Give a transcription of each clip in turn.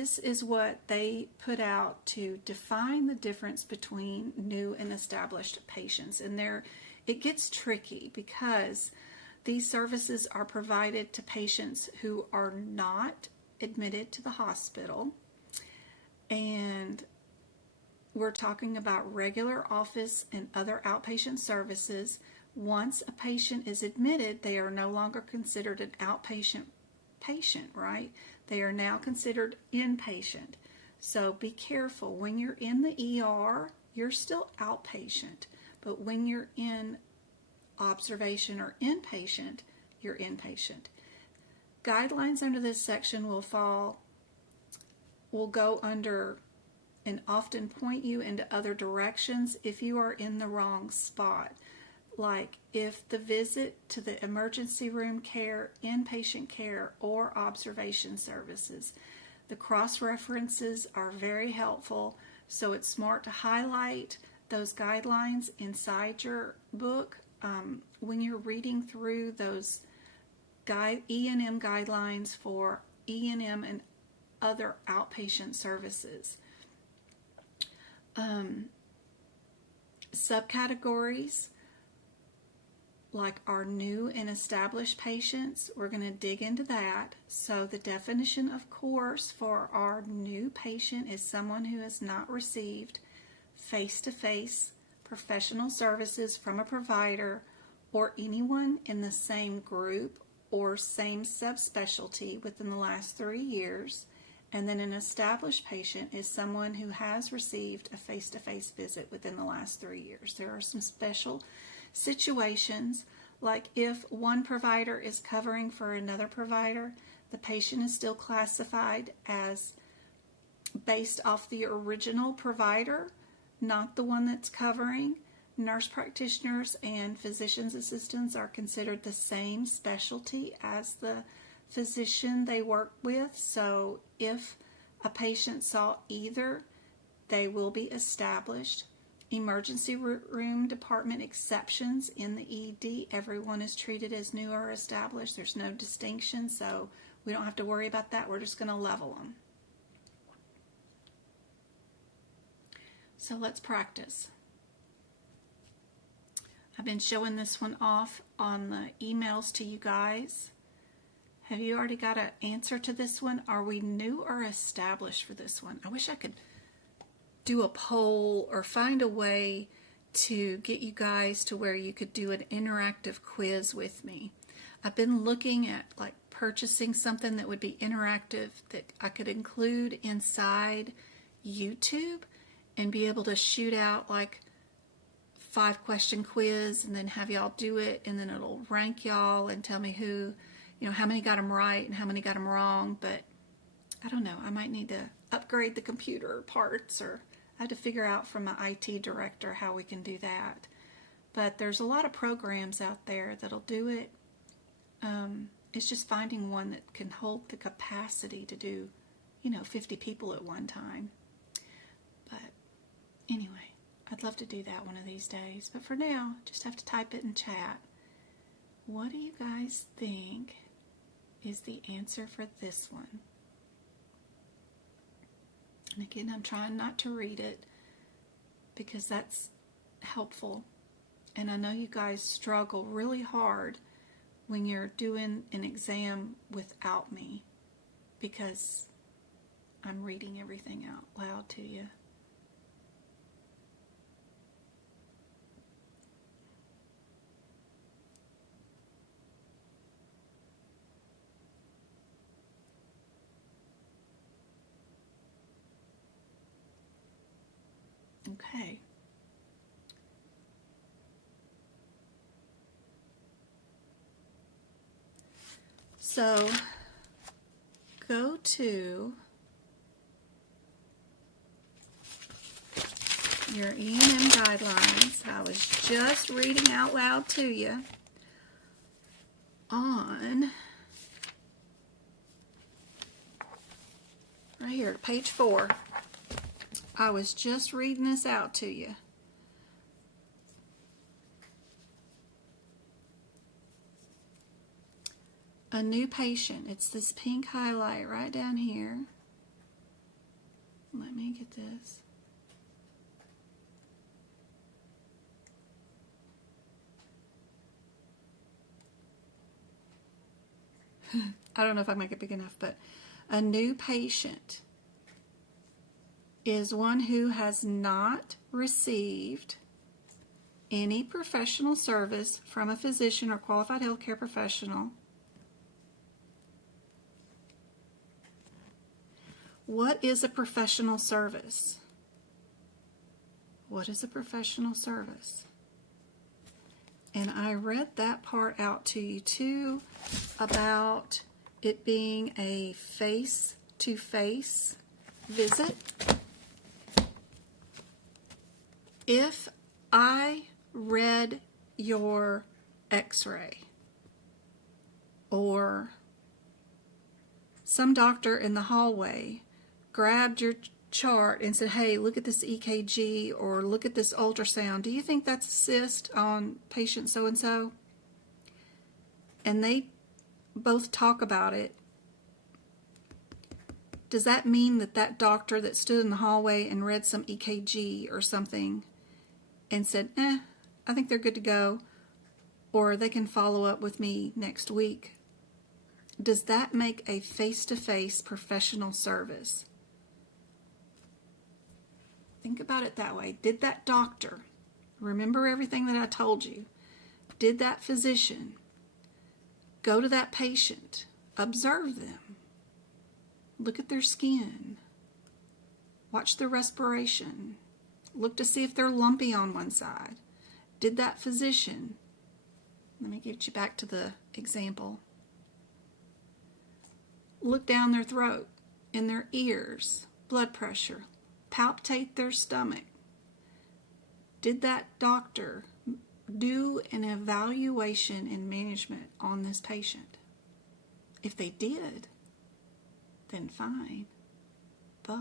This is what they put out to define the difference between new and established patients. And it gets tricky because these services are provided to patients who are not admitted to the hospital. And we're talking about regular office and other outpatient services. Once a patient is admitted, they are no longer considered an outpatient patient, right? They are now considered inpatient. So be careful. When you're in the ER, you're still outpatient. But when you're in observation or inpatient, you're inpatient. Guidelines under this section will go under and often point you into other directions if you are in the wrong spot. Like if the visit to the emergency room care, inpatient care, or observation services. The cross-references are very helpful, so it's smart to highlight those guidelines inside your book when you're reading through those E&M guidelines for E&M and other outpatient services. Subcategories like our new and established patients, we're going to dig into that. So the definition, of course, for our new patient is someone who has not received face-to-face professional services from a provider or anyone in the same group or same subspecialty within the last 3 years. And then an established patient is someone who has received a face-to-face visit within the last 3 years. There are some special situations, like if one provider is covering for another provider, the patient is still classified as based off the original provider, not the one that's covering. Nurse practitioners and physician's assistants are considered the same specialty as the physician they work with. So if a patient saw either, they will be established. Emergency room department exceptions in the ED, everyone is treated as new or established. There's no distinction, so we don't have to worry about that. We're just going to level them. So let's practice. I've been showing this one off on the emails to you guys. Have you already got an answer to this one? Are we new or established for this one? I wish I could do a poll or find a way to get you guys to where you could do an interactive quiz with me. I've been looking at like purchasing something that would be interactive that I could include inside YouTube and be able to shoot out like 5-question quiz and then have y'all do it, and then it'll rank y'all and tell me who, how many got them right and how many got them wrong. But I don't know, I might need to upgrade the computer parts, or I had to figure out from my IT director how we can do that. But there's a lot of programs out there that'll do it. It's just finding one that can hold the capacity to do, 50 people at one time. But anyway, I'd love to do that one of these days. But for now, just have to type it in chat. What do you guys think is the answer for this one? And again, I'm trying not to read it because that's helpful. And I know you guys struggle really hard when you're doing an exam without me because I'm reading everything out loud to you. Okay. So go to your E&M guidelines. I was just reading out loud to you on right here, page 4. I was just reading this out to you. A new patient. It's this pink highlight right down here. me get this. I don't know if I make it big enough, but a new patient is one who has not received any professional service from a physician or qualified healthcare professional. What is a professional service? What is a professional service? And I read that part out to you too about it being a face-to-face visit. If I read your x-ray, or some doctor in the hallway grabbed your chart and said, hey, look at this EKG or look at this ultrasound, do you think that's a cyst on patient so-and-so? And they both talk about it. Does that mean that that doctor that stood in the hallway and read some EKG or something and said, I think they're good to go, or they can follow up with me next week, does that make a face-to-face professional service? Think about it that way. Did that doctor remember everything that I told you? Did that physician go to that patient, observe them, look at their skin, watch their respiration, look to see if they're lumpy on one side? Did that physician, let me get you back to the example, look down their throat, in their ears, blood pressure, palpate their stomach? Did that doctor do an evaluation and management on this patient? If they did, then fine. But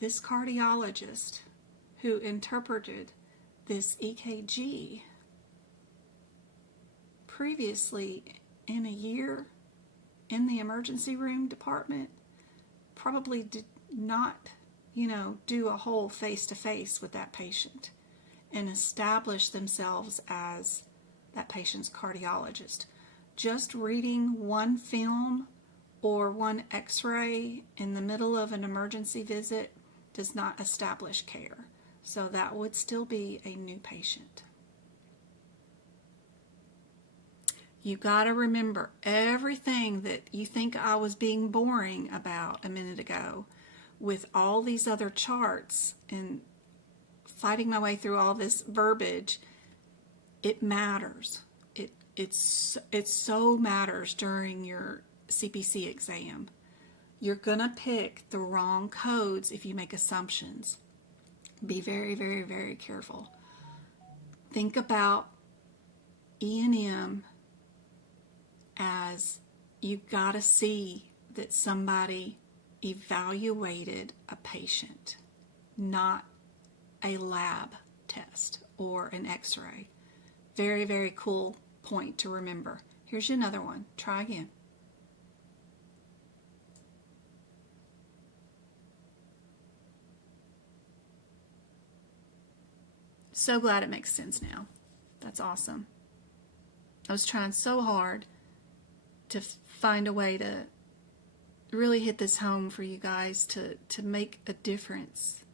this cardiologist who interpreted this EKG previously in a year in the emergency room department probably did not, do a whole face-to-face with that patient and establish themselves as that patient's cardiologist. Just reading one film or one x-ray in the middle of an emergency visit does not establish care. So that would still be a new patient. You got to remember everything that you think I was being boring about a minute ago with all these other charts and fighting my way through all this verbiage. It matters. It so matters during your CPC exam. You're going to pick the wrong codes if you make assumptions. Be very, very, very careful. Think about E&M as you got to see that somebody evaluated a patient, not a lab test or an x-ray. Very, very cool point to remember. Here's another one. Try again. So glad it makes sense now. That's awesome. I was trying so hard to find a way to really hit this home for you guys to make a difference.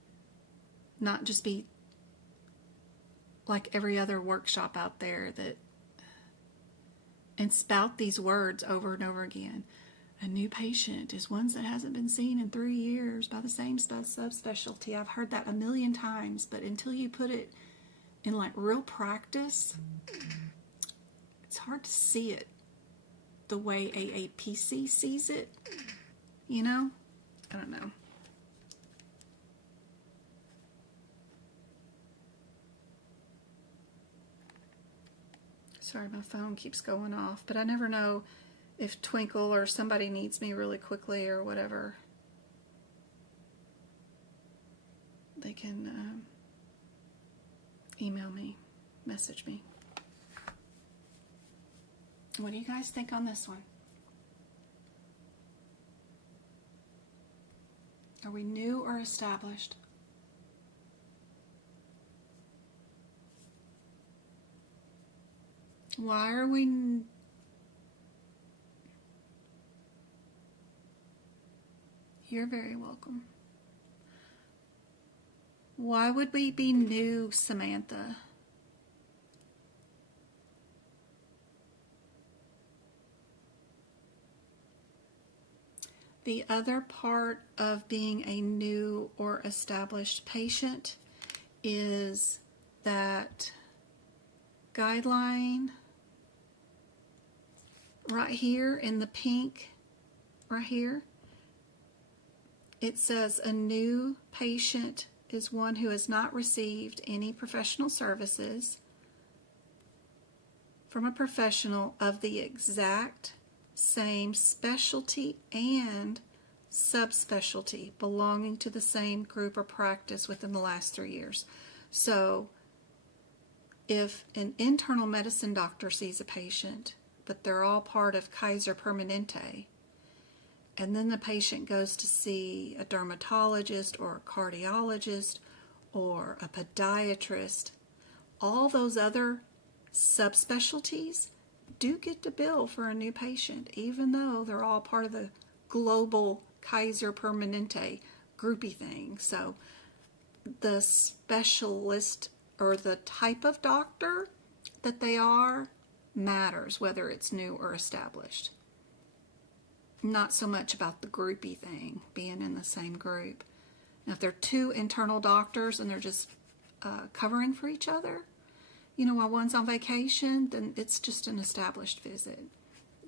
Not just be like every other workshop out there and spout these words over and over again. A new patient is one that hasn't been seen in 3 years by the same subspecialty. I've heard that a million times, but until you put it in like real practice, it's hard to see it the way AAPC sees it, I don't know. Sorry, my phone keeps going off, but I never know if Twinkle or somebody needs me really quickly or whatever. They can email me, message me. What do you guys think on this one? Are we new or established? Why are we... You're very welcome. Why would we be new, Samantha? The other part of being a new or established patient is that guideline right here in the pink, right here, it says a new patient is one who has not received any professional services from a professional of the exact same specialty and subspecialty belonging to the same group or practice within the last 3 years. So if an internal medicine doctor sees a patient, but they're all part of Kaiser Permanente, and then the patient goes to see a dermatologist or a cardiologist or a podiatrist, all those other subspecialties do get to bill for a new patient, even though they're all part of the global Kaiser Permanente groupie thing. So the specialist or the type of doctor that they are matters, whether it's new or established. Not so much about the groupie thing, being in the same group. Now, if they're two internal doctors and they're just covering for each other, you know, while one's on vacation, then it's just an established visit,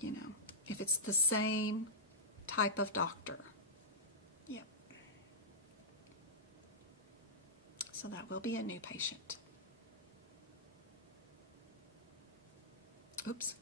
you know, if it's the same type of doctor. Yep. So that will be a new patient. Oops.